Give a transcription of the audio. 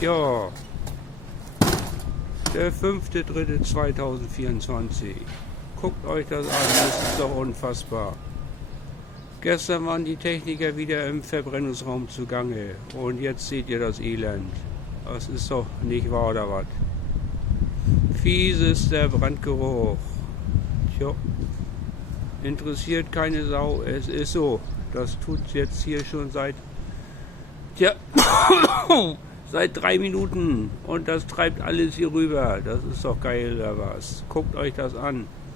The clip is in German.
Ja, der 5.3.2024. Guckt euch das an, das ist doch unfassbar. Gestern waren die Techniker wieder im Verbrennungsraum zugange und jetzt seht ihr das Elend. Das ist doch nicht wahr, oder was? Fies ist der Brandgeruch. Tja, interessiert keine Sau, es ist so. Das tut jetzt hier schon seit 3 Minuten und das treibt alles hier rüber. Das ist doch geil, oder was? Guckt euch das an.